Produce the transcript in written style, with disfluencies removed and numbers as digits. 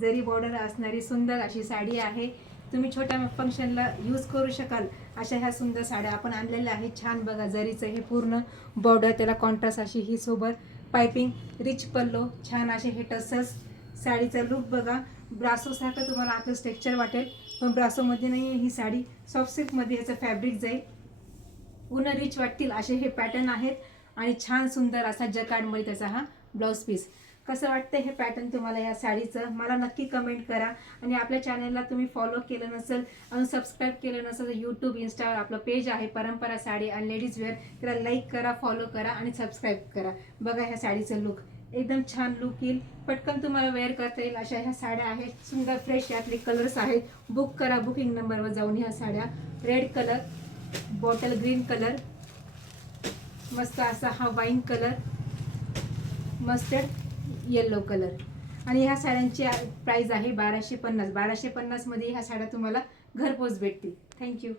जरी बॉर्डर असणारी सुंदर अशी साडी आहे. तुम्ही छोट्या फंक्शनला यूज करू शकाल अशा ह्या सुंदर साड्या आपण आणलेल्या आहेत. छान बघा, जरीचं हे पूर्ण बॉर्डर, त्याला कॉन्ट्रास्ट अशी ही सोबत पायपिंग, रिच पल्लो, छान असे हे टसल्स. साडीचा लुक बघा, ब्रासोसारखं तुम्हाला आतलं स्ट्रक्चर वाटेल, पण ब्रासोमध्ये नाही आहे ही साडी. सॉफ्ट सिल्कमध्ये याचं फॅब्रिक जाईल. पूर्ण रिच वाटतील असे हे पॅटर्न आहेत. आणि छान सुंदर असा जकार्डमध्ये त्याचा हा ब्लाऊज पीस. कसं वाटतं हे पॅटर्न तुम्हाला या साडीचं, मला नक्की कमेंट करा. आणि आपल्या चॅनलला तुम्ही फॉलो केलं नसेल आणि सबस्क्राईब केलं नसेल तर यूट्यूब, इंस्टावर आपलं पेज आहे परंपरा साडी आणि लेडीज वेअर, त्याला लाईक करा, फॉलो करा आणि सबस्क्राईब करा. बघा ह्या साडीचं लुक, एकदम छान लुक येईल, पटकन तुम्हाला वेअर करता येईल अशा ह्या साड्या आहेत. सुंदर फ्रेश यातले कलर्स आहेत. बुक करा, बुकिंग नंबरवर जाऊन ह्या साड्या. Red colour, bottle green colour, मस्त असा हा wine colour, mustard yellow colour. आणि ह्या साड्यांची प्राइस आहे 1250. 1250 मध्ये ह्या साड्या तुम्हाला घरपोच भेटतील. थँक्यू.